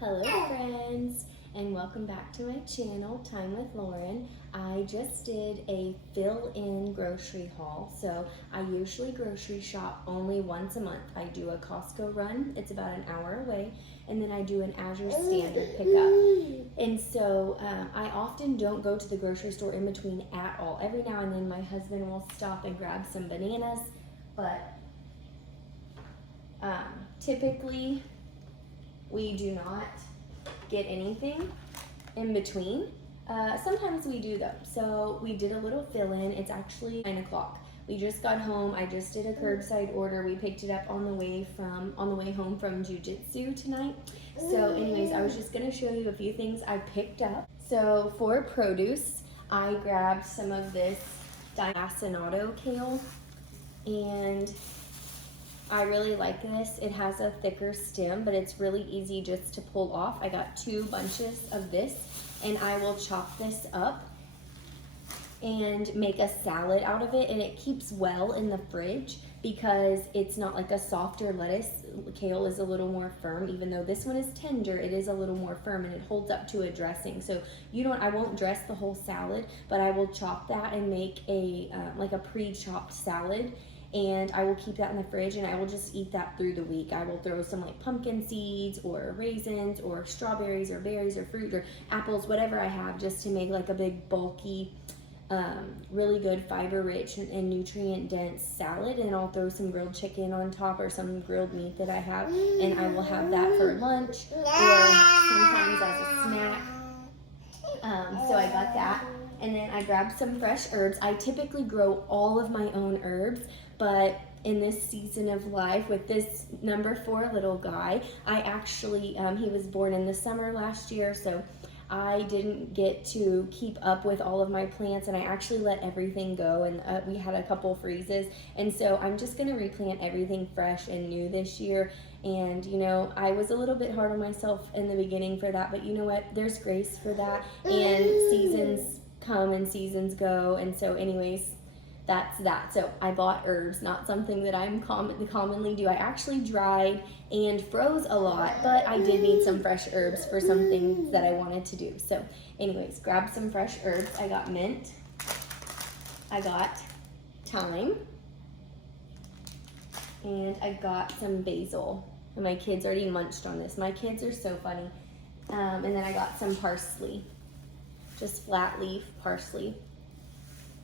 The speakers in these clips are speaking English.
Hello friends, and welcome back to my channel, Time with Lauren. I just did a fill-in grocery haul. So I usually grocery shop only once a month. I do a Costco run, it's about an hour away, and then I do an Azure Standard pickup. And so I often don't go to the grocery store in between at all. Every now and then my husband will stop and grab some bananas, but typically we do not get anything in between. Sometimes we do though. So we did a little fill-in. It's actually 9 o'clock. We just got home. I just did a curbside order. We picked it up on the way home from jiu-jitsu tonight. So anyways, I was just gonna show you a few things I picked up. So for produce, I grabbed some of this diacinato kale, and I really like this. It has a thicker stem, but it's really easy just to pull off. I got 2 bunches of this, and I will chop this up and make a salad out of it, and it keeps well in the fridge because it's not like a softer lettuce. Kale is a little more firm. Even though this one is tender, it is a little more firm, and it holds up to a dressing. So I won't dress the whole salad, but I will chop that and make a like a pre-chopped salad, and I will keep that in the fridge, and I will just eat that through the week. I will throw some like pumpkin seeds or raisins or strawberries or berries or fruit or apples, whatever I have, just to make like a big bulky, really good fiber rich and nutrient dense salad. And I'll throw some grilled chicken on top or some grilled meat that I have, and I will have that for lunch or sometimes as a snack. So I got that. And then I grabbed some fresh herbs. I typically grow all of my own herbs, but in this season of life with this number 4 little guy, I actually, he was born in the summer last year, so I didn't get to keep up with all of my plants, and I actually let everything go, and we had a couple freezes, and so I'm just gonna replant everything fresh and new this year. And I was a little bit hard on myself in the beginning for that, but you know what, there's grace for that, and seasons come and seasons go. And so anyways, that's that. So I bought herbs, not something that I'm commonly do. I actually dried and froze a lot, but I did need some fresh herbs for something that I wanted to do. So anyways, grab some fresh herbs. I got mint, I got thyme, and I got some basil. And my kids already munched on this. My kids are so funny. And then I got some parsley, just flat leaf parsley.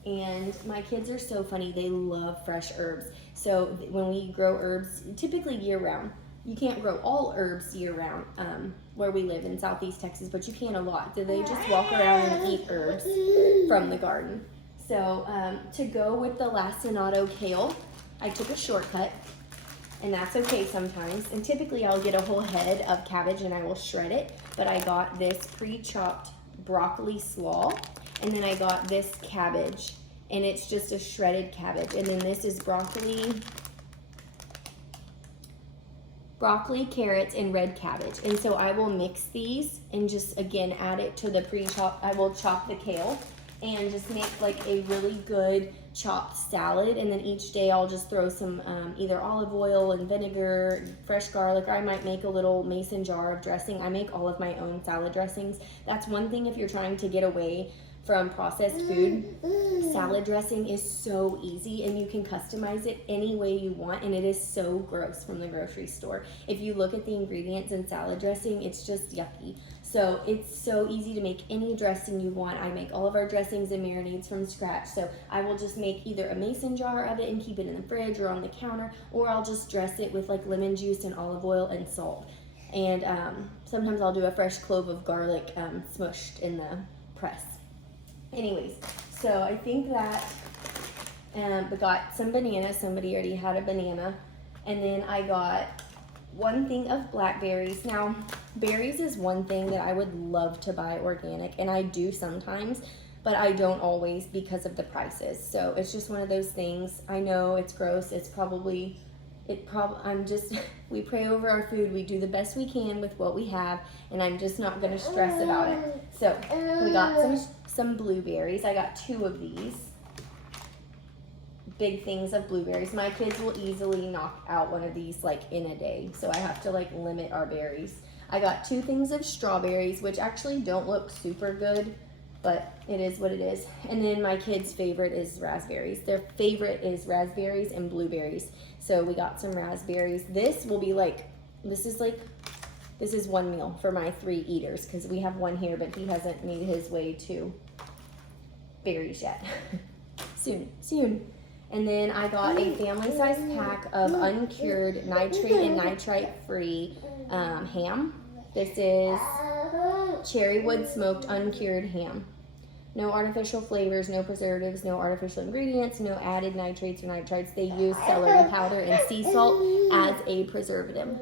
And my kids are so funny. They love fresh herbs. So when we grow herbs, typically year round, you can't grow all herbs year round where we live in Southeast Texas, but you can a lot. So they just walk around and eat herbs from the garden. So to go with the lacinato kale, I took a shortcut, and that's okay sometimes. And typically I'll get a whole head of cabbage and I will shred it, but I got this pre-chopped broccoli slaw, and then I got this cabbage, and it's just a shredded cabbage. And then this is broccoli, carrots, and red cabbage. And so I will mix these and just again add it to the pre-chop. I will chop the kale and just make like a really good chopped salad. And then each day I'll just throw some either olive oil and vinegar, fresh garlic, or I might make a little mason jar of dressing. I make all of my own salad dressings. That's one thing if you're trying to get away from processed food. Salad dressing is so easy, and you can customize it any way you want, and it is so gross from the grocery store. If you look at the ingredients in salad dressing, it's just yucky. So it's so easy to make any dressing you want. I make all of our dressings and marinades from scratch. So I will just make either a mason jar of it and keep it in the fridge or on the counter, or I'll just dress it with like lemon juice and olive oil and salt. And sometimes I'll do a fresh clove of garlic smushed in the press. Anyways, so I think that I got some bananas. Somebody already had a banana. And then I got 1 thing of blackberries. Now, berries is one thing that I would love to buy organic, and I do sometimes, but I don't always because of the prices. So it's just one of those things. I know it's gross. We pray over our food. We do the best we can with what we have, and I'm just not going to stress about it. So we got some blueberries. I got 2 of these big things of blueberries. My kids will easily knock out one of these like in a day, so I have to like limit our berries. I got 2 things of strawberries, which actually don't look super good, but it is what it is. And then my kids' favorite is raspberries. Their favorite is raspberries and blueberries. So we got some raspberries. This will be like, this is one meal for my 3 eaters, because we have one here, but he hasn't made his way to berries yet. Soon. And then I got a family-sized pack of uncured, nitrate and nitrite-free ham. This is cherry wood smoked uncured ham. No artificial flavors, no preservatives, no artificial ingredients, no added nitrates or nitrites. They use celery powder and sea salt as a preservative.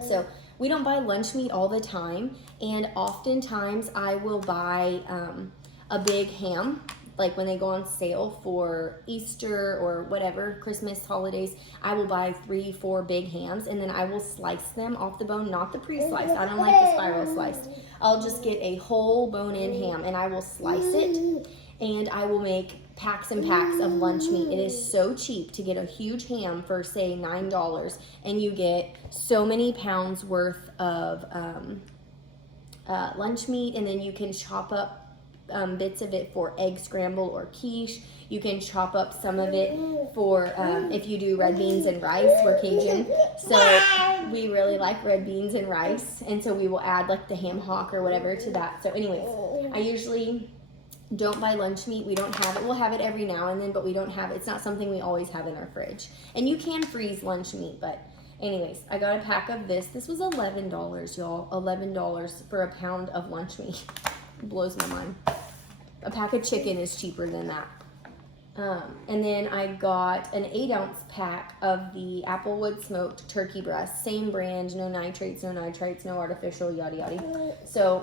So we don't buy lunch meat all the time, and oftentimes I will buy a big ham, like when they go on sale for Easter or whatever, Christmas, holidays. I will buy 3-4 big hams, and then I will slice them off the bone, not the pre-sliced. I don't like the spiral sliced. I'll just get a whole bone-in ham, and I will slice it, and I will make packs and packs of lunch meat. It is so cheap to get a huge ham for, say, $9, and you get so many pounds worth of lunch meat, and then you can chop up bits of it for egg scramble or quiche. You can chop up some of it for if you do red beans and rice. We're Cajun, so we really like red beans and rice, and so we will add like the ham hock or whatever to that. So anyways, I usually don't buy lunch meat. We don't have it. We'll have it every now and then, but we don't have it. It's not something we always have in our fridge. And you can freeze lunch meat, but anyways, I got a pack of this. This was $11, y'all. $11 for a pound of lunch meat. It blows my mind. A pack of chicken is cheaper than that. And then I got an 8-ounce pack of the Applewood smoked turkey breast. Same brand, no nitrates, no nitrites, no artificial, yada yada. So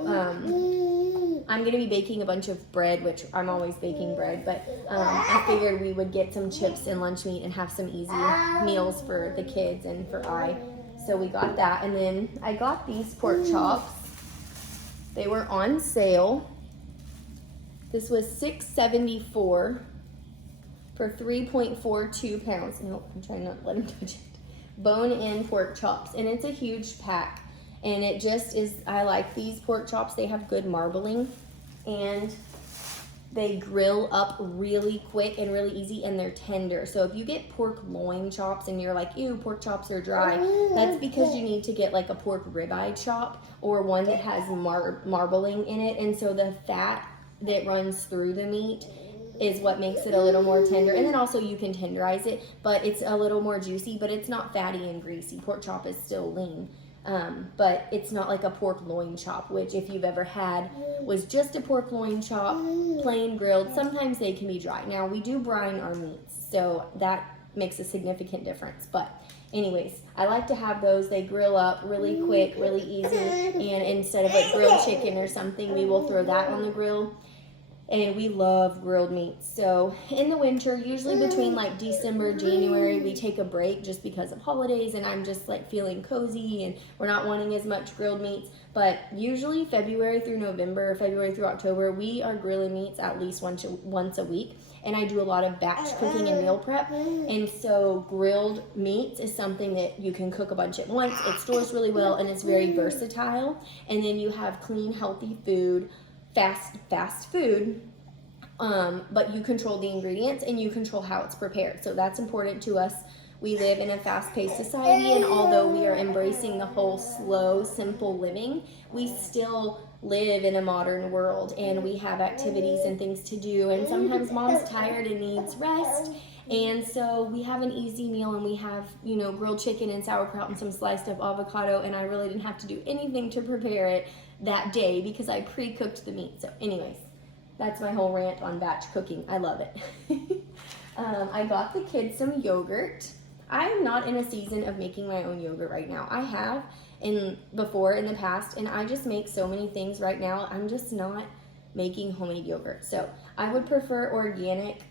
I'm going to be baking a bunch of bread, which I'm always baking bread, but I figured we would get some chips and lunch meat and have some easy meals for the kids and for I. So we got that. And then I got these pork chops. They were on sale. This was $6.74 for 3.42 pounds. Nope, I'm trying not to let him touch it. Bone-in pork chops, and it's a huge pack. And it just is, I like these pork chops. They have good marbling, and they grill up really quick and really easy, and they're tender. So if you get pork loin chops and you're like, ew, pork chops are dry, that's because you need to get like a pork ribeye chop or one that has marbling in it. And so the fat that runs through the meat is what makes it a little more tender. And then also you can tenderize it, but it's a little more juicy, but it's not fatty and greasy. Pork chop is still lean. But it's not like a pork loin chop, which if you've ever had was just a pork loin chop, plain grilled. Sometimes they can be dry. Now we do brine our meats, so that makes a significant difference. But anyways, I like to have those. They grill up really quick, really easy. And instead of like grilled chicken or something, we will throw that on the grill. And we love grilled meats. So in the winter, usually between like December, January, we take a break just because of holidays, and I'm just like feeling cozy and we're not wanting as much grilled meats. But usually February through November, February through October, we are grilling meats at least once a week. And I do a lot of batch cooking and meal prep. And so grilled meats is something that you can cook a bunch at once. It stores really well, and it's very versatile. And then you have clean, healthy food, fast food, but you control the ingredients and you control how it's prepared. So that's important to us. We live in a fast-paced society, and although we are embracing the whole slow, simple living, we still live in a modern world, and we have activities and things to do, and sometimes mom's tired and needs rest. And so we have an easy meal, and we have, you know, grilled chicken and sauerkraut and some sliced up avocado, and I really didn't have to do anything to prepare it that day because I pre-cooked the meat. So anyways, that's my whole rant on batch cooking. I love it. I got the kids some yogurt. I am not in a season of making my own yogurt right now. I have before in the past, and I just make so many things right now. I'm just not making homemade yogurt. So I would prefer organic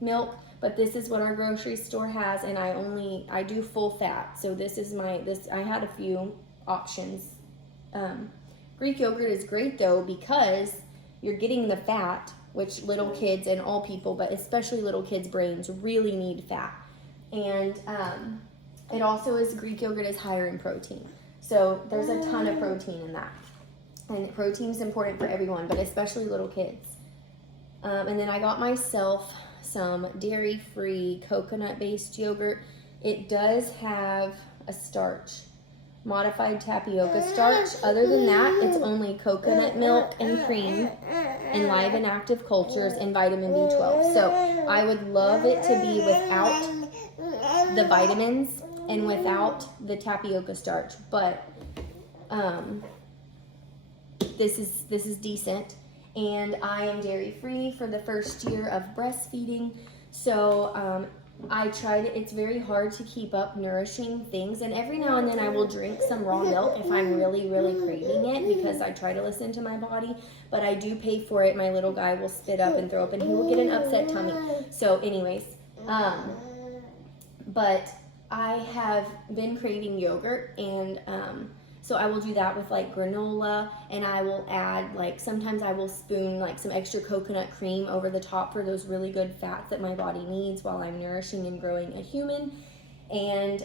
milk, but this is what our grocery store has, and I do full fat. So this is I had a few options. Greek yogurt is great though because you're getting the fat, which little kids and all people, but especially little kids' brains really need fat. And it also Greek yogurt is higher in protein. So there's a ton of protein in that. And protein is important for everyone, but especially little kids. And then I got myself some dairy-free coconut-based yogurt. It does have a starch, modified tapioca starch. Other than that, it's only coconut milk and cream and live and active cultures and vitamin B12. So I would love it to be without the vitamins and without the tapioca starch, but this is decent. And I am dairy free for the first year of breastfeeding, so I tried it. It's very hard to keep up nourishing things, and every now and then I will drink some raw milk if I'm really craving it, because I try to listen to my body, but I do pay for it. My little guy will spit up and throw up, and he will get an upset tummy. So anyways, but I have been craving yogurt, and so I will do that with like granola, and I will add, like, sometimes I will spoon like some extra coconut cream over the top for those really good fats that my body needs while I'm nourishing and growing a human, and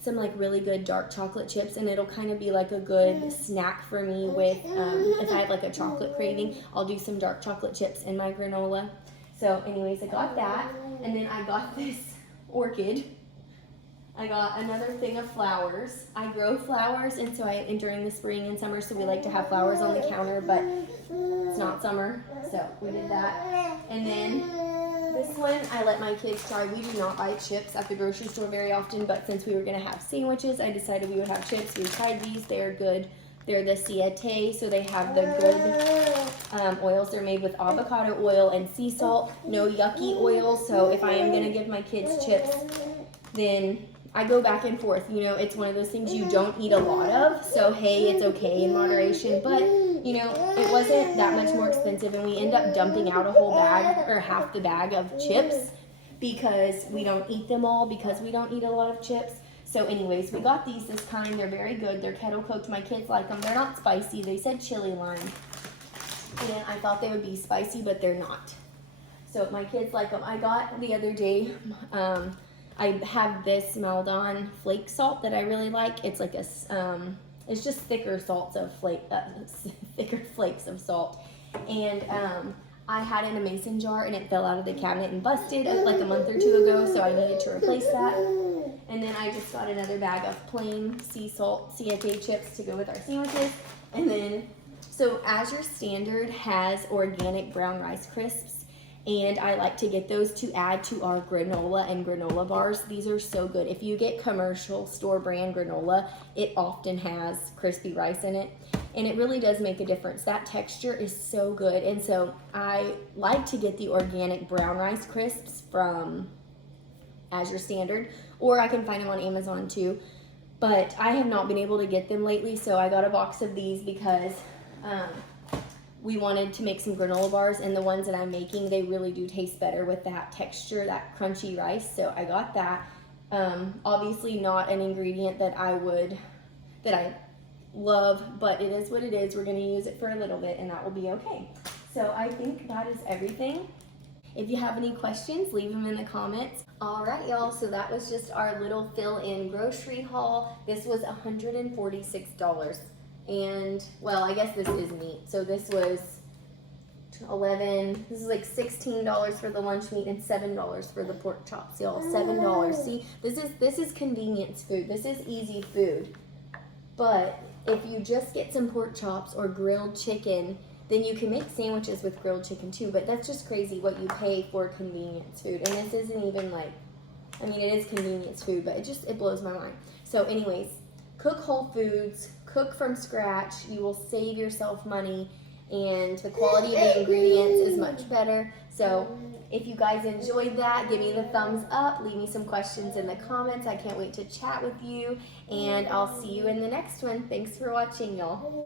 some like really good dark chocolate chips, and it'll kind of be like a good snack for me with, if I have like a chocolate craving, I'll do some dark chocolate chips in my granola. So anyways, I got that, and then I got this orchid. I got another thing of flowers. I grow flowers, and so during the spring and summer, so we like to have flowers on the counter, but it's not summer, so we did that. And then this one, I let my kids try. We do not buy chips at the grocery store very often, but since we were gonna have sandwiches, I decided we would have chips. We tried these, they're good. They're the siete, so they have the good oils. They're made with avocado oil and sea salt, no yucky oil. So if I am gonna give my kids chips, then I go back and forth. You know, it's one of those things you don't eat a lot of, so hey, it's okay in moderation, but you know, it wasn't that much more expensive, and we end up dumping out a whole bag or half the bag of chips because we don't eat them all, because we don't eat a lot of chips. So anyways, we got these this time. They're very good. They're kettle cooked. My kids like them. They're not spicy. They said chili lime, and I thought they would be spicy, but they're not. So my kids like them. I got the other day, I have this Maldon flake salt that I really like. It's like a, it's just thicker salts of thicker flakes of salt. And I had it in a mason jar, and it fell out of the cabinet and busted like a month or two ago, so I needed to replace that. And then I just got another bag of plain sea salt siete chips to go with our sandwiches. And then, so As Your Standard has organic brown rice crisps, and I like to get those to add to our granola and granola bars. These are so good. If you get commercial store brand granola, it often has crispy rice in it, and it really does make a difference. That texture is so good, and so I like to get the organic brown rice crisps from As Your Standard, or I can find them on Amazon too, but I have not been able to get them lately, so I got a box of these because we wanted to make some granola bars, and the ones that I'm making, they really do taste better with that texture, that crunchy rice, so I got that. Obviously not an ingredient that I love, but it is what it is. We're gonna use it for a little bit, and that will be okay. So I think that is everything. If you have any questions, leave them in the comments. All right, y'all, so that was just our little fill-in grocery haul. This was $146. And, well, I guess this is meat. So this was this is like $16 for the lunch meat and $7 for the pork chops, y'all. $7. See, this is convenience food. This is easy food. But if you just get some pork chops or grilled chicken, then you can make sandwiches with grilled chicken too. But that's just crazy what you pay for convenience food. And this isn't even like, I mean, it is convenience food, but it blows my mind. So anyways, cook whole foods, cook from scratch. You will save yourself money, and the quality of the ingredients is much better. So if you guys enjoyed that, give me the thumbs up. Leave me some questions in the comments. I can't wait to chat with you, and I'll see you in the next one. Thanks for watching, y'all.